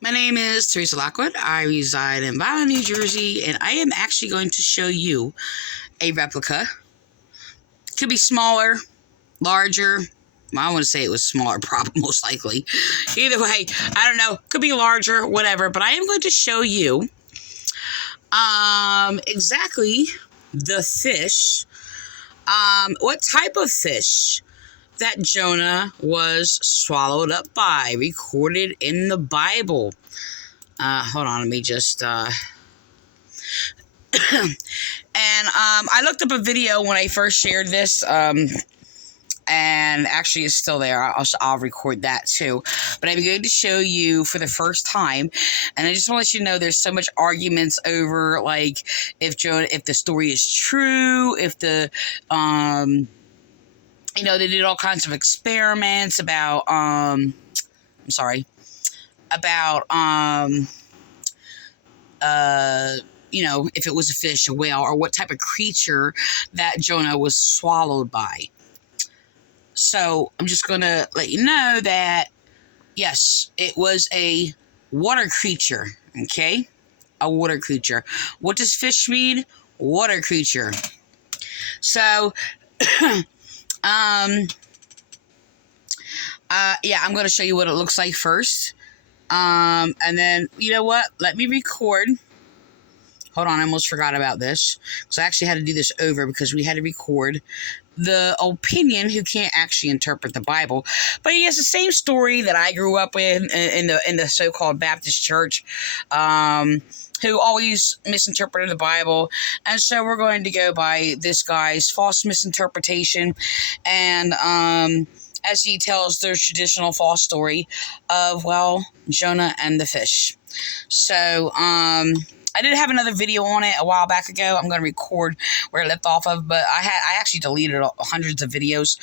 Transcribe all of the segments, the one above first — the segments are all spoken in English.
My name is Teresa Lockwood. I reside in Violin, New Jersey, and I am actually going to show you a replica. Could be smaller, larger. Well, I want to say it was smaller, probably most likely. Either way, I don't know. Could be larger, whatever. But I am going to show you exactly the fish, what type of fish that Jonah was swallowed up by, recorded in the Bible. Hold on, let me just, and I looked up a video when I first shared this, and actually it's still there. I'll record that too. But I'm going to show you for the first time, and I just want to let you know there's so much arguments over, like, if the story is true, if the, they did all kinds of experiments about, if it was a fish, a whale, or what type of creature that Jonah was swallowed by. So I'm just going to let you know that, yes, it was a water creature, okay? A water creature. What does fish mean? Water creature. So, I'm going to show you what it looks like first. And then, you know what? Let me record. Hold on, I almost forgot about this. So I actually had to do this over because we had to record the opinion who can't actually interpret the Bible. But he has the same story that I grew up in the so-called Baptist church, who always misinterpreted the Bible. And so we're going to go by this guy's false misinterpretation. And as he tells their traditional false story of, Jonah and the fish. So, I did have another video on it a while back ago. I'm going to record where it left off of, but I actually deleted hundreds of videos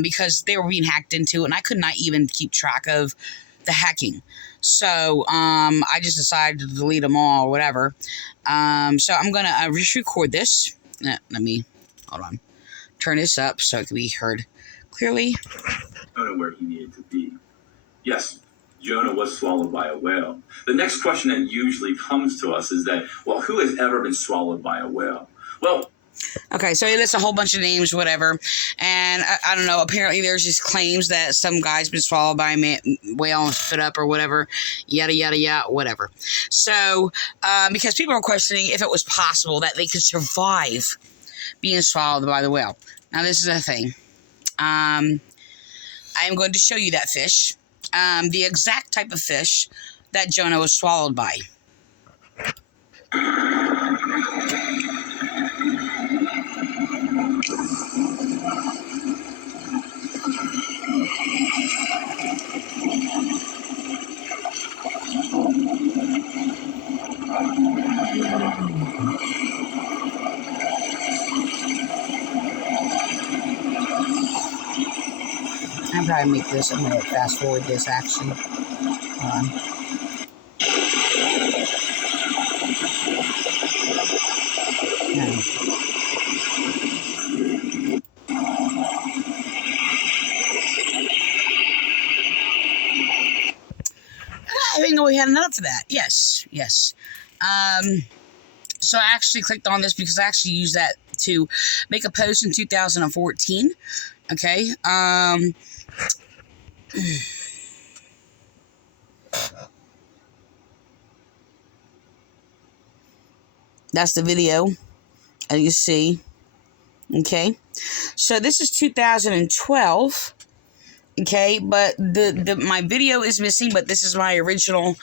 because they were being hacked into, and I could not even keep track of the hacking. So I just decided to delete them all or whatever. So I'm going to just record this. Let me, hold on, turn this up so it can be heard clearly. I don't know where he needed to be. Yes, Jonah was swallowed by a whale. The next question that usually comes to us is that, who has ever been swallowed by a whale? Okay, so he lists a whole bunch of names, whatever, and I don't know, apparently there's these claims that some guy's been swallowed by a whale and spit up or whatever, yada, yada, yada, whatever. So, because people are questioning if it was possible that they could survive being swallowed by the whale. Now, this is a thing. I am going to show you that fish, the exact type of fish that Jonah was swallowed by. I'm probably make this. I'm gonna fast forward this actually. I didn't know we had enough for that. Yes. So I actually clicked on this because I actually used that to make a post in 2014. Okay. That's the video, as you see. Okay. So this is 2012. Okay, but my video is missing, but this is my original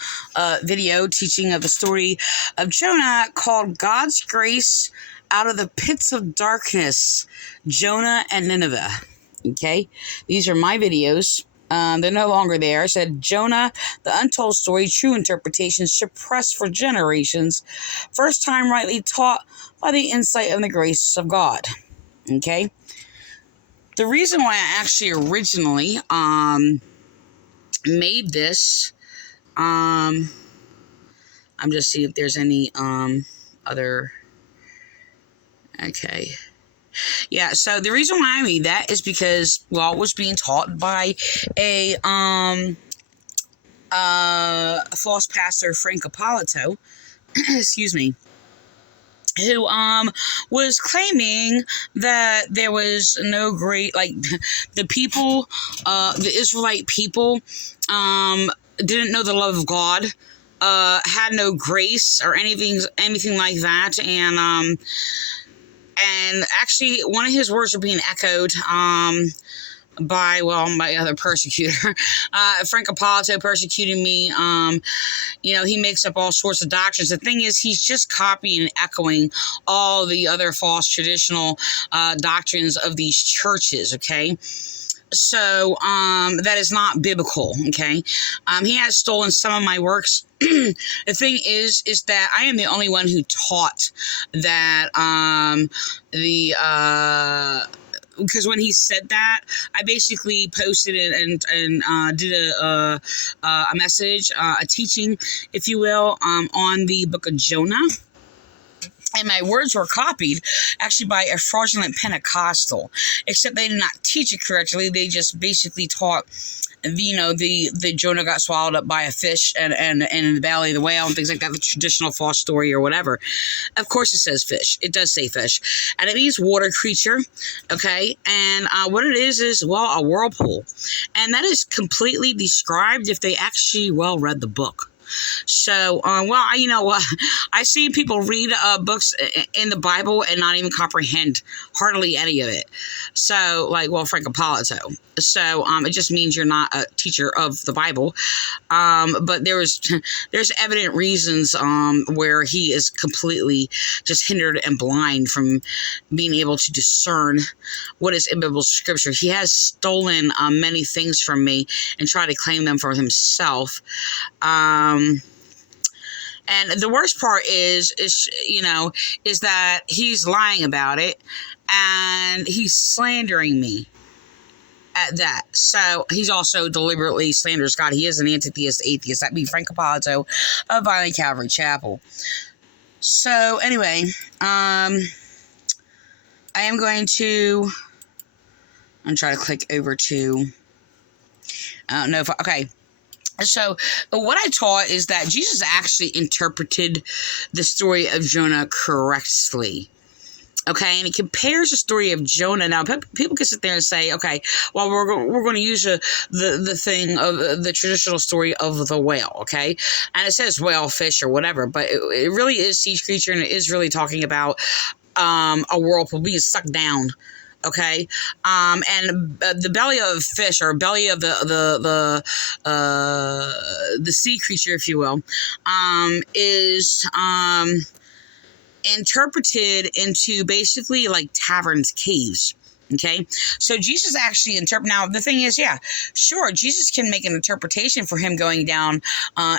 video teaching of the story of Jonah, called God's Grace Out of the Pits of Darkness, Jonah and Nineveh. Okay, these are my videos. They're no longer there. I said, Jonah, the untold story, true interpretation, suppressed for generations, first time rightly taught by the insight and the grace of God. Okay. The reason why I actually originally made this, I'm just seeing if there's any other. Okay. Yeah, so the reason why I made that is because, it was being taught by a false pastor Frank Appolito, excuse me, who was claiming that there was no great, like, the people, the Israelite people didn't know the love of God, had no grace or anything like that, and actually one of his words are being echoed by, well, my other persecutor. Frank Appolito persecuted me. He makes up all sorts of doctrines. The thing is, he's just copying and echoing all the other false traditional doctrines of these churches, okay? So that is not biblical, okay? He has stolen some of my works. The thing is that I am the only one who taught that because when he said that, I basically posted it and did a message, a teaching, if you will, on the book of Jonah. And my words were copied actually by a fraudulent Pentecostal, except they did not teach it correctly. They just basically taught, the Jonah got swallowed up by a fish and in the belly of the whale and things like that, the traditional false story or whatever. Of course it says fish. It does say fish. And it means water creature, okay? And what it is, well, a whirlpool. And that is completely described if they actually, well, read the book. So, I see people read books in the Bible and not even comprehend hardly any of it. So, Frank Appolito. So, it just means you're not a teacher of the Bible. But there's evident reasons where he is completely just hindered and blind from being able to discern what is in biblical scripture. He has stolen many things from me and tried to claim them for himself. And the worst part is that he's lying about it and he's slandering me at that. So he's also deliberately slanders God. He is an anti-theist atheist. That'd be Frank Appolito of Violent Calvary Chapel. So anyway, I am going to, I'm trying to click over to, I don't know if, okay. So what I taught is that Jesus actually interpreted the story of Jonah correctly. Okay, and he compares the story of Jonah. Now, people can sit there and say, okay, well, we're going to use the thing of the traditional story of the whale, okay? And it says whale, fish, or whatever, but it really is sea creature, and it is really talking about a whirlpool being sucked down. Okay, and the belly of a fish, or belly of the sea creature, if you will, is interpreted into basically like taverns, caves. Okay, so Jesus actually now the thing is, yeah, sure, Jesus can make an interpretation for him going down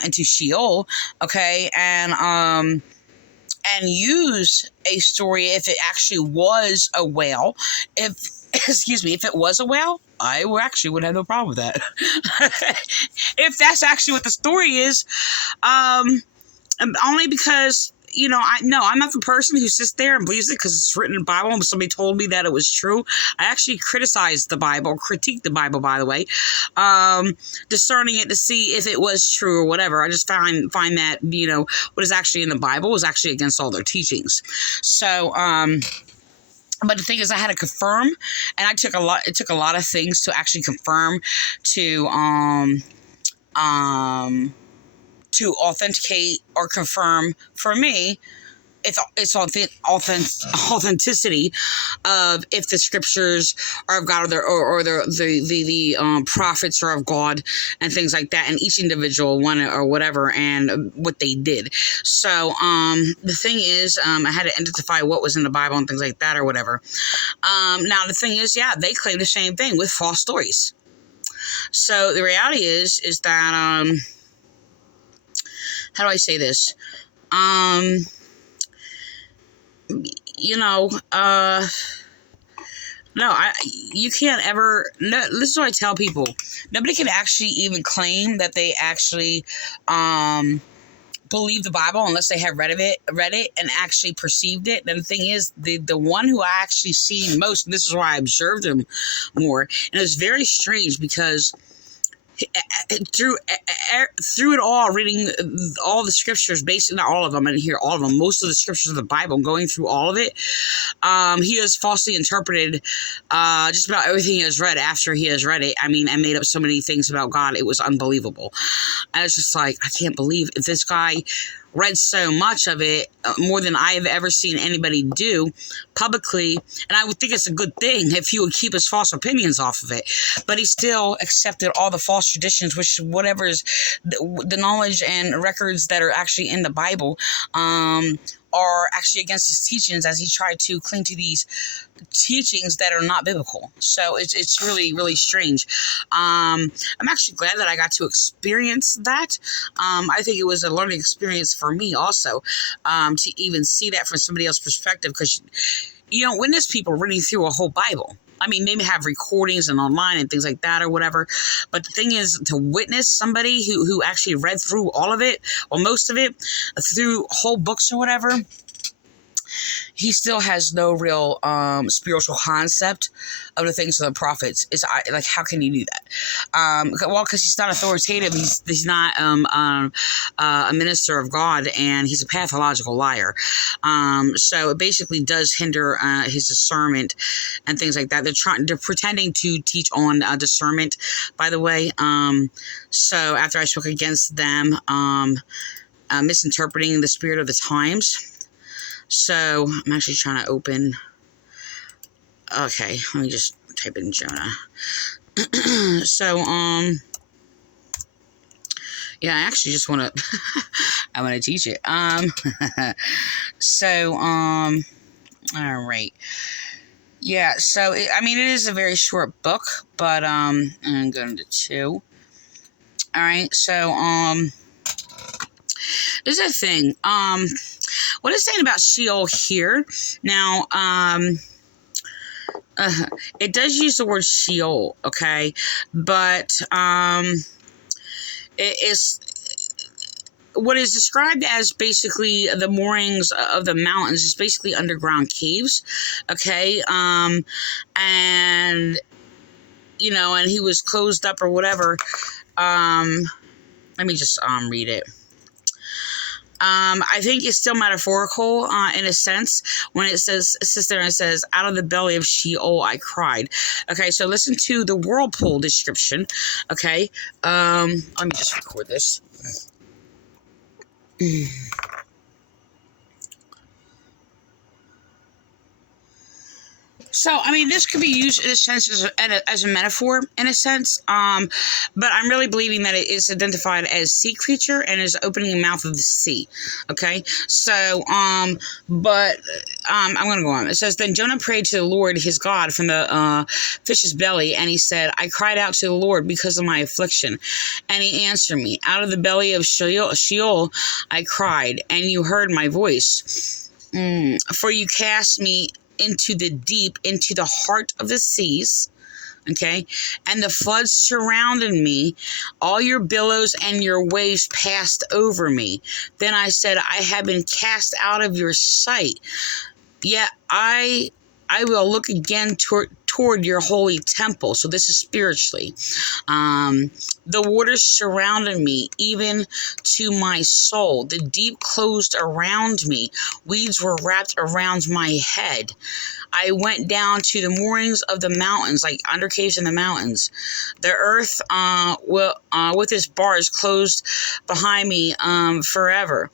into Sheol. Okay, and use a story if it actually was a whale. If it was a whale, I actually would have no problem with that. If that's actually what the story is, only because, I'm not the person who sits there and believes it because it's written in the Bible and somebody told me that it was true. I actually criticized the Bible, critiqued the Bible, by the way, discerning it to see if it was true or whatever. I just find that, what is actually in the Bible was actually against all their teachings. So, but the thing is, I had to confirm, and it took a lot of things to actually confirm to authenticate or confirm for me its authenticity of if the scriptures are of God or the prophets are of God and things like that, and each individual one or whatever and what they did. So the thing is, I had to identify what was in the Bible and things like that or whatever. Now the thing is, yeah, they claim the same thing with false stories. So the reality is that how do I say this? You can't ever, no, this is what I tell people. Nobody can actually even claim that they actually, believe the Bible unless they have read it and actually perceived it. And the thing is, the one who I actually see most, and this is why I observed him more, and it was very strange because through it all, reading all the scriptures, basically not all of them, I didn't hear all of them, most of the scriptures of the Bible, going through all of it, he has falsely interpreted just about everything he has read after he has read it. I mean, and made up so many things about God. It was unbelievable. I was just like, I can't believe if this guy read so much of it, more than I have ever seen anybody do publicly. And I would think it's a good thing if he would keep his false opinions off of it. But he still accepted all the false traditions, which whatever is the knowledge and records that are actually in the Bible, are actually against his teachings, as he tried to cling to these teachings that are not biblical. So it's really, really strange. I'm actually glad that I got to experience that. I think it was a learning experience for me also, to even see that from somebody else's perspective, because you don't witness people reading through a whole Bible. I mean, maybe have recordings and online and things like that or whatever. But the thing is, to witness somebody who actually read through all of it, or most of it, through whole books or whatever, he still has no real spiritual concept of the things of the prophets. Like, how can you do that? Well, because he's not authoritative. He's not a minister of God, and he's a pathological liar. So it basically does hinder his discernment and things like that. They're pretending to teach on discernment, by the way. So after I spoke against them, misinterpreting the spirit of the times. So I'm actually trying to open. Okay, let me just type in Jonah. So yeah, I actually just want to. I want to teach it. So all right. Yeah. So it is a very short book, but I'm going to 2. All right. So there's a thing. What it's saying about Sheol here. Now, it does use the word Sheol, okay? But it is what is described as basically the moorings of the mountains is basically underground caves, okay? And you know, and he was closed up or whatever. Let me just read it. I think it's still metaphorical in a sense when it sits there and it says, out of the belly of Sheol I cried. Okay, so listen to the whirlpool description. Okay, let me just record this. So, this could be used in a sense as a metaphor, in a sense, but I'm really believing that it is identified as sea creature and is opening the mouth of the sea, okay? So, but I'm going to go on. It says, then Jonah prayed to the Lord his God from the fish's belly, and he said, I cried out to the Lord because of my affliction, and he answered me. Out of the belly of Sheol I cried, and you heard my voice. For you cast me into the deep, into the heart of the seas, okay, and the floods surrounded me, all your billows and your waves passed over me. Then I said, I have been cast out of your sight, yet I will look again toward your holy temple. So this is spiritually. The waters surrounded me, even to my soul. The deep closed around me. Weeds were wrapped around my head. I went down to the moorings of the mountains, like under caves in the mountains. The earth with its bars closed behind me forever.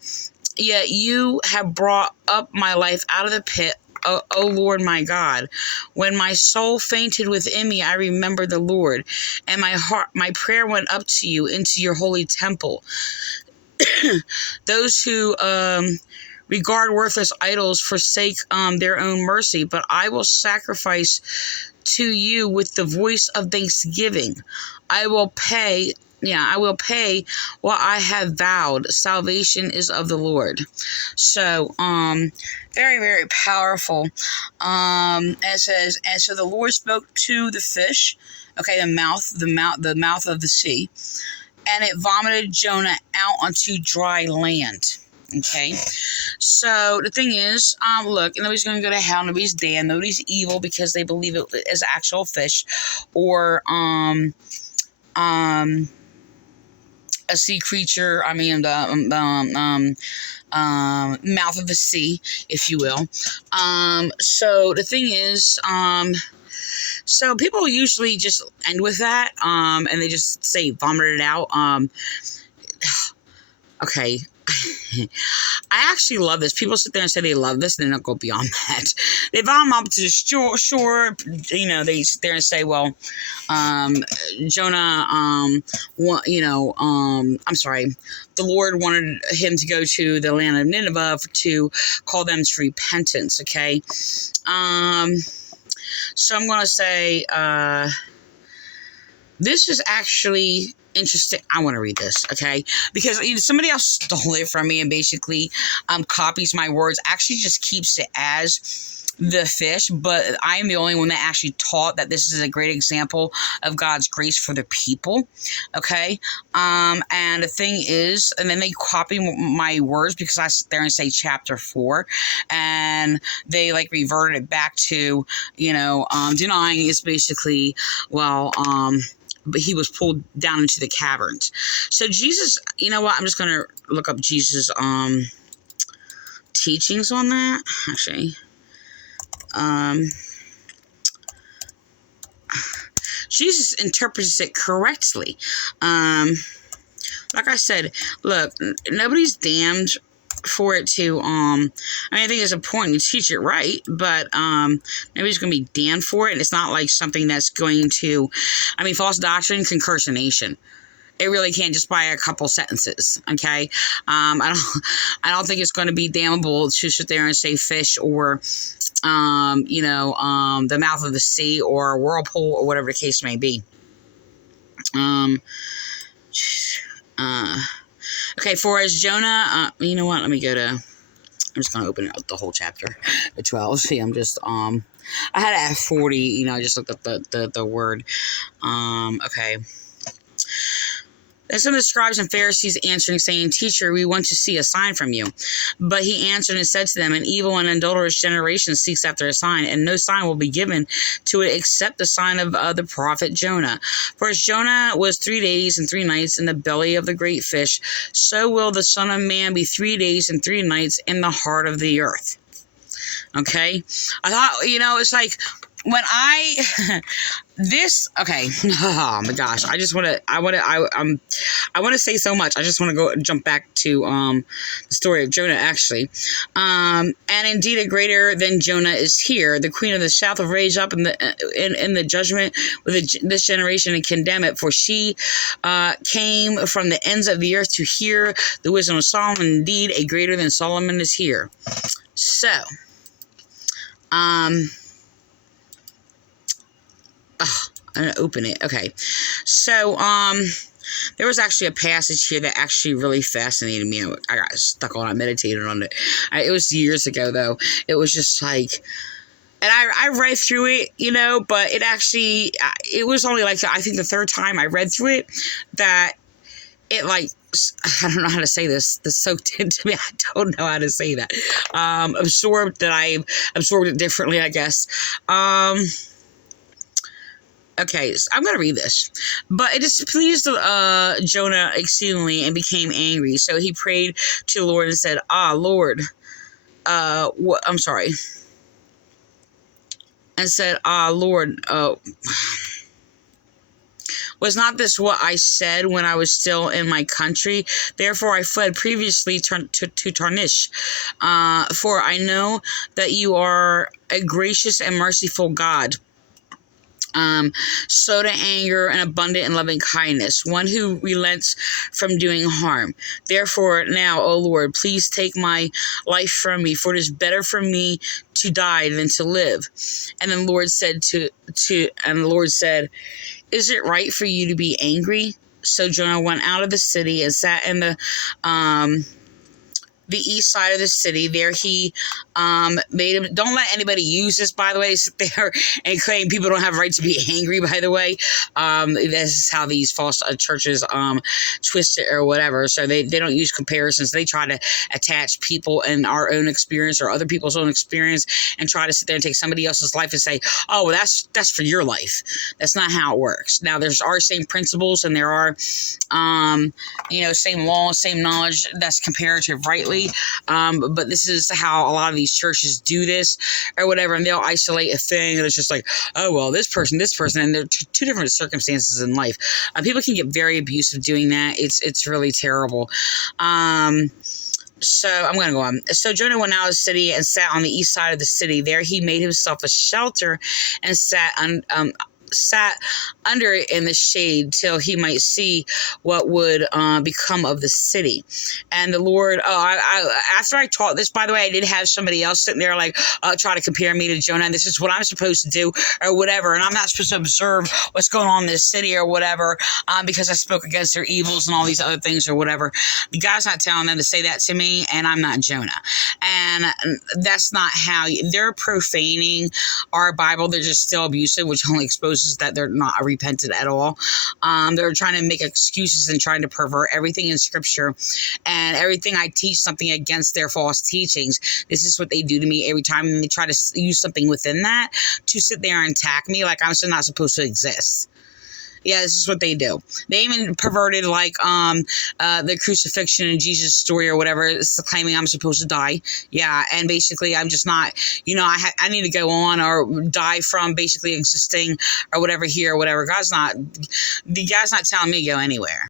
Yet you have brought up my life out of the pit, O Lord my God. When my soul fainted within me, I remembered the Lord, and my prayer went up to you into your holy temple. Those who regard worthless idols forsake their own mercy, but I will sacrifice to you with the voice of thanksgiving. I will pay what I have vowed. Salvation is of the Lord. So, very, very powerful. It says, and so the Lord spoke to the fish, okay, the mouth of the sea, and it vomited Jonah out onto dry land. Okay, so the thing is, look, nobody's going to go to hell, nobody's damned, nobody's evil because they believe it is actual fish, or a sea creature. I mean, the mouth of the sea, if you will. So the thing is, so people usually just end with that, and they just say vomited it out. Okay. I actually love this. People sit there and say they love this, and they don't go beyond that. They vom up to the shore, you know, they sit there and say, well, Jonah, I'm sorry, the Lord wanted him to go to the land of Nineveh to call them to repentance, okay? So I'm going to say, this is actually interesting. I want to read this, okay? Because somebody else stole it from me and basically copies my words, actually just keeps it as the fish, but I am the only one that actually taught that this is a great example of God's grace for the people, okay? And the thing is, and then they copy my words because I sit there and say chapter 4, and they like reverted it back to, denying is basically, well, but he was pulled down into the caverns. So Jesus, you know what? I'm just going to look up Jesus' teachings on that. Actually, Jesus interprets it correctly. Like I said, look, nobody's damned for it to, I think it's important to teach it right, but nobody's going to be damned for it. And it's not like something that's going to, false doctrine can curse a nation. It really can, just by a couple sentences, okay? I don't think it's going to be damnable to sit there and say fish or, the mouth of the sea or a whirlpool or whatever the case may be. Okay, for as Jonah, you know what? Let me go to, I'm just going to open it up, the whole chapter, the 12. See, I'm just, I had it at 40, I just looked up the word. Okay. And some of the scribes and Pharisees answering, saying, Teacher, we want to see a sign from you. But he answered and said to them, An evil and adulterous generation seeks after a sign, and no sign will be given to it except the sign of the prophet Jonah. For as Jonah was 3 days and 3 nights in the belly of the great fish, so will the Son of Man be 3 days and 3 nights in the heart of the earth. Okay? I thought, it's like, when okay, oh my gosh, I want to say so much. I just want to jump back to the story of Jonah, actually. And indeed, a greater than Jonah is here. The queen of the south will raise up in the judgment with this generation and condemn it, for she came from the ends of the earth to hear the wisdom of Solomon. Indeed, a greater than Solomon is here. So, I'm going to open it. Okay. So, there was actually a passage here that actually really fascinated me. I got stuck on it. I meditated on it. It was years ago, though. It was just like, and I read through it, but it actually, it was only like, I think the third time I read through it, that it like, I don't know how to say this. This soaked into me. I don't know how to say that. Absorbed it differently, I guess. Okay, so I'm going to read this. But it displeased Jonah exceedingly and became angry. So he prayed to the Lord and said, Lord, I'm sorry. And said, Lord, was not this what I said when I was still in my country? Therefore I fled previously to Tarshish. For I know that you are a gracious and merciful God, slow to anger and abundant in loving kindness, one who relents from doing harm. Therefore now, O Lord, please take my life from me, for it is better for me to die than to live. And then the Lord said is it right for you to be angry? So Jonah went out of the city and sat in the the east side of the city. There he made him. Don't let anybody use this, by the way, sit there and claim people don't have right to be angry, by the way. This is how these false churches twist it or whatever. So they don't use comparisons. They try to attach people and our own experience or other people's own experience and try to sit there and take somebody else's life and say, oh, well, that's for your life. That's not how it works. Now, there's our same principles and there are, same laws, same knowledge. That's comparative rightly. But this is how a lot of these churches do this or whatever. And they'll isolate a thing and it's just like, oh, well, this person, and they're two different circumstances in life. People can get very abusive doing that. It's really terrible. So I'm going to go on. So Jonah went out of the city and sat on the east side of the city. There he made himself a shelter and sat under it in the shade till he might see what would become of the city. And the Lord, after I taught this, by the way, I did have somebody else sitting there like try to compare me to Jonah, and this is what I'm supposed to do or whatever, and I'm not supposed to observe what's going on in this city or whatever because I spoke against their evils and all these other things or whatever. The God's not telling them to say that to me, and I'm not Jonah. And that's not how they're profaning our Bible. They're just still abusive, which only exposes that they're not repentant at all. They're trying to make excuses and trying to pervert everything in Scripture, and everything I teach something against their false teachings. This is what they do to me every time, and they try to use something within that to sit there and attack me like I'm still not supposed to exist. Yeah, this is what they do. They even perverted like the crucifixion and Jesus story or whatever. It's claiming I'm supposed to die. Yeah, and basically I'm just not. I need to go on or die from basically existing or whatever here or whatever. The God's not telling me to go anywhere.